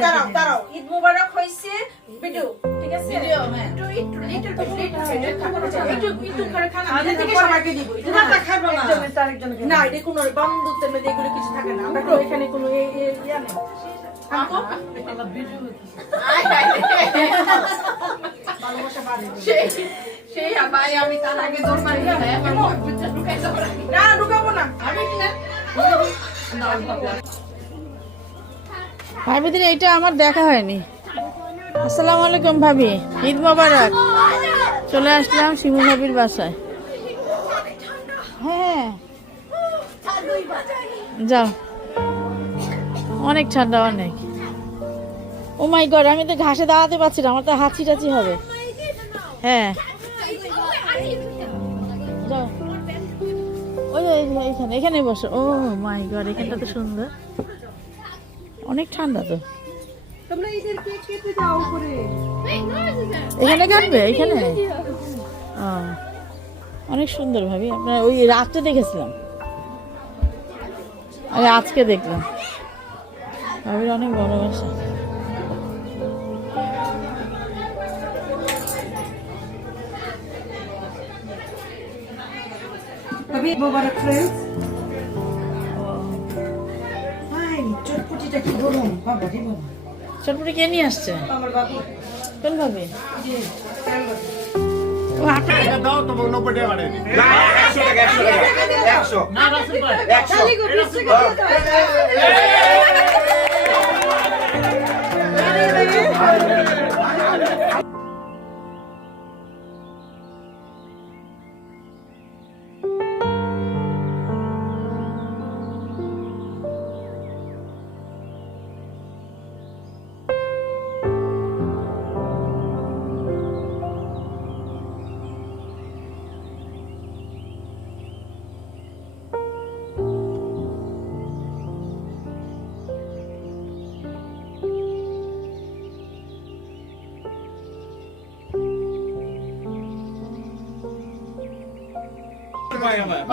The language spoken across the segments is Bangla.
দাঁড়াও দাঁড়াও। ঈদ মোবারক হয়েছে ভিডিও ঠিক আছে? ভিডিও, হ্যাঁ। একটু একটু লিটল একটু একটু করে খানা। আমাদের থেকে সবাইকে দিব। এটা না, আমরা খাব না। একজনের তো আরেকজনকে না এটা কোনো বন্ধুত্বের মধ্যে এগুলো কিছু থাকে না। আমরা এখানে কোনো এ- এ- ইয়া নেই। থাকো। ভালোবাসা বাড়ে। সেই সেই ভাই আমি তার আগে দৌড় মারি না না। না। ঢুকাবো না। আমি কি না। ভাবিদের এইটা আমার দেখা হয়নি। আসসালামু আলাইকুম ভাবি। ঈদ মোবারক। চলে আসলাম শিমু ভাবির বাসায়। হ্যাঁ যাও। অনেক ঠান্ডা, অনেক। ও মাই গড, আমি তো ঘাসে দাঁড়াতে পারছি না, আমার তো হাঁচি টাচি হবে। হ্যাঁ। যাও। ওই এইখানে এখানে বসো। ও মাই গড, এখানটা তো সুন্দর। অনেক ঠান্ডা তো। এখানে কাটবে? এখানে? অনেক সুন্দর ভাবি। আপনার ওই রাত্রে দেখেছিলাম। আরে আজকে দেখলাম। ভাবির অনেক বড় বাসা তবে মোবারক ফ্রেন্ডস চটপটি কে নিয়ে আসছে? আমার বাবু। কোন ভাবে? যে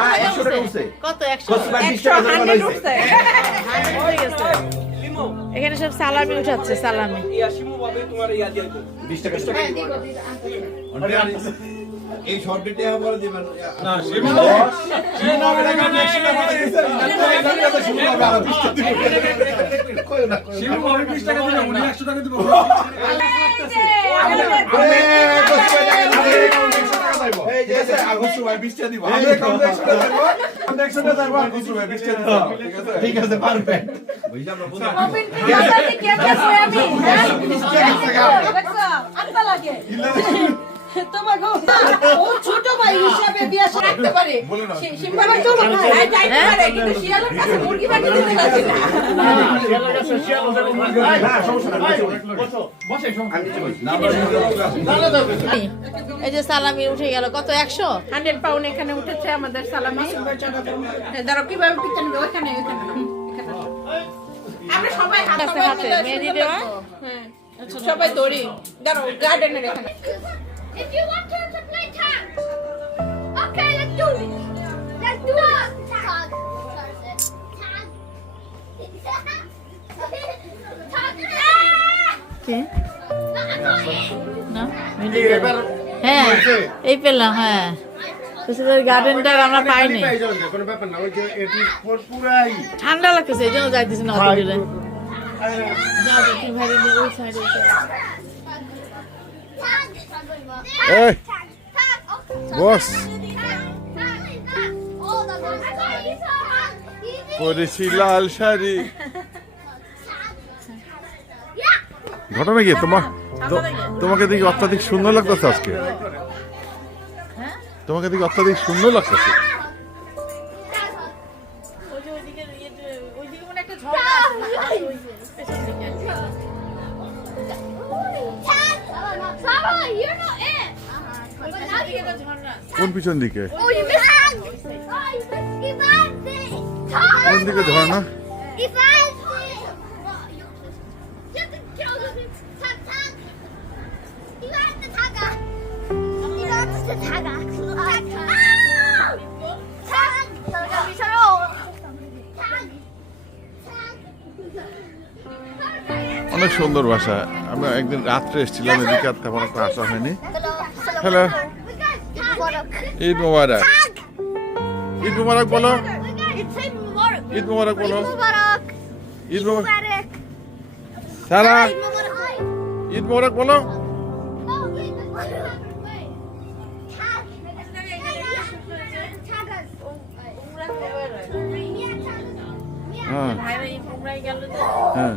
না একশো টাকা উঠছে? কত একশো? হয়ে এখানে সব সালামি উঠাচ্ছে সালামি। এই শর্ট ডেটে আবার দিবেন। না শিবু আমি 20 টাকা দিলাম উনি 100 টাকা দিব। আগস্ট ভাই 20 টাকা দিব আমি একাউন্টে 100 টাকা দেব আমি 100 টাকা দেব আগস্ট ভাই 20 টাকা দিব ঠিক আছে ঠিক আছে পারফেক্ট বুঝলাম না বুঝলাম কে কই আমি হ্যাঁ? দেখছ? আত্মা ও ছোট ভাই হিসাবে বিয়া রাখতে পারে। সিম্বা ভাই চলো ভাই হ্যাঁ, যাইতে পারে কিন্তু শিয়ালের কাছে মুরগি বানিয়ে দিতে পারছি না। না সমস্যা না আমি এই যে সালামি উঠে গেল কত একশো? হান্ড্রেড পাউন্ড এখানে উঠেছে আমাদের সালামি। হ্যাঁ, ধরো কীভাবে পিছন। আমরা সবাই হাত হাতে সবাই হাতে মেহেদি দেওয়া? হ্যাঁ সবাই দড়ি। ধরো গার্ডেনের এখানে। If you want to, to play tag. Okay, let's do this. Let's do it. Tag. Tag. Tag. K Ah! না মেহেদি দেওয়া? হ্যাঁ এই পেলাম হ্যাঁ গার্ডেনটা আমরা পাইনি কোনো ব্যাপার না ওই যে এটি পুরাই ঠান্ডা লাগতেছে এই জন্য যাইতেছি না অত দূরে যাও যাও, তুমি ভাই ওই সাইডে ওই side এ। Hey. Boss. পরেছি লাল শাড়ি। ঘটনা কি? তোমার তোমাকে দেখি অত্যাধিক সুন্দর লাগতেছে আজকে? তোমাকে দেখি অত্যাধিক সুন্দর লাগতেছে? ওইদিকে কোন পিছন দিকে? কোন দিকে অনেক সুন্দর ভাষা। আমি একদিন রাত্রে এসেছিলাম এদিকে আর তেমন একটা আসা হয়নি। হ্যালো ঈদ মোবারক ঈদ মোবারক বলো ঈদ মোবারক বলো ঈদ মোবারক সারা ঈদ মোবারক বলো হ্যাঁ ভাইরা এই উমরাই গেল তো। হ্যাঁ।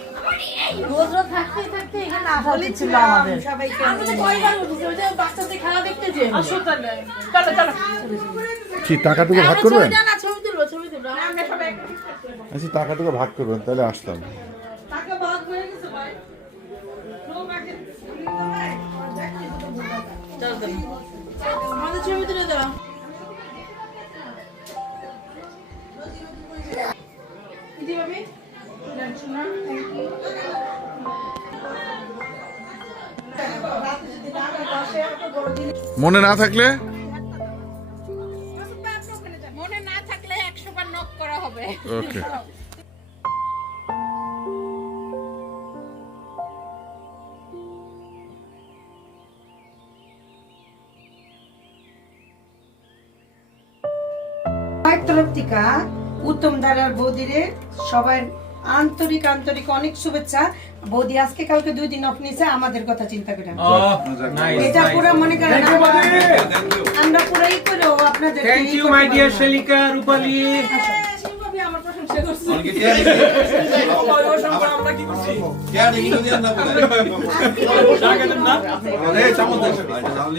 রোজ রোজ থাকতে থাকতে এখানে আসা ছিল আমাদের সবাইকে। আমি তো কয়বার উঠেছি ওই যে বাচ্চাদের খেলা দেখতে যে আসো তাহলে চলো চলো। কি টাকাটুকু ভাগ ছবি করবেন ছবি তুলবো ছবি তুলবো। আমরা সবাই আচ্ছা টাকাটুকু ভাগ করবেন তাহলে আসতাম টাকা ভাগ হয়ে গেছে ভাই। আমাদের ছবি তুলে দাও। দিদি ভাবি? মনে না থাকলে? মনে না থাকলে একশো বার নক করা হবে। ওকে তরফ থেকে উত্তম ধারার বৌদিরে সবার আন্তরিক আন্তরিক অনেক শুভেচ্ছা। বৌদি আজকে কালকে দুই দিন অফ নিছে আমাদের কথা চিন্তা করে। এটা পুরো মনে করেন আমরা- পুরাই করে আপনাদের thank you my dear Shelika Rupali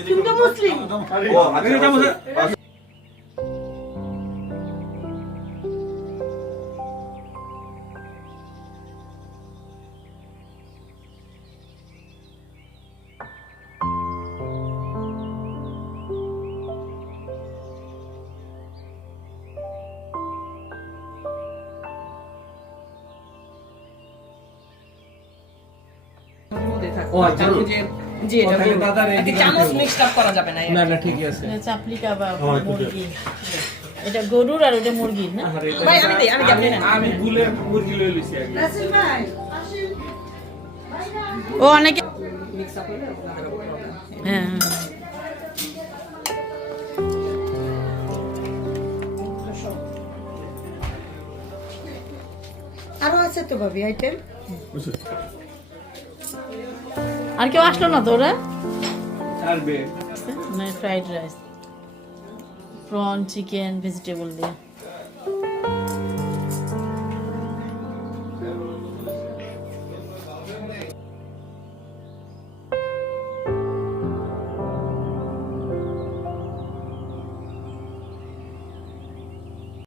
কিন্তু মুসলিম। ও আচ্ছা জি এটা দাদা চামচ মিক্সড আপ করা যাবে না না না ঠিকই আছে। চাপলি কাবাব মুরগি। এটা গরুর আর ওটা মুরগির না? ভাই আমি দেই আমি আমি ভুলে মুরগি লই লইছি আগে। রাসেল ভাই ও অনেকে হ্যাঁ হ্যাঁ। আরও আছে তো ভাবি আইটেম আর কেউ আসলো না তো ওরা? মানে fried rice prawn chicken vegetable দিয়ে।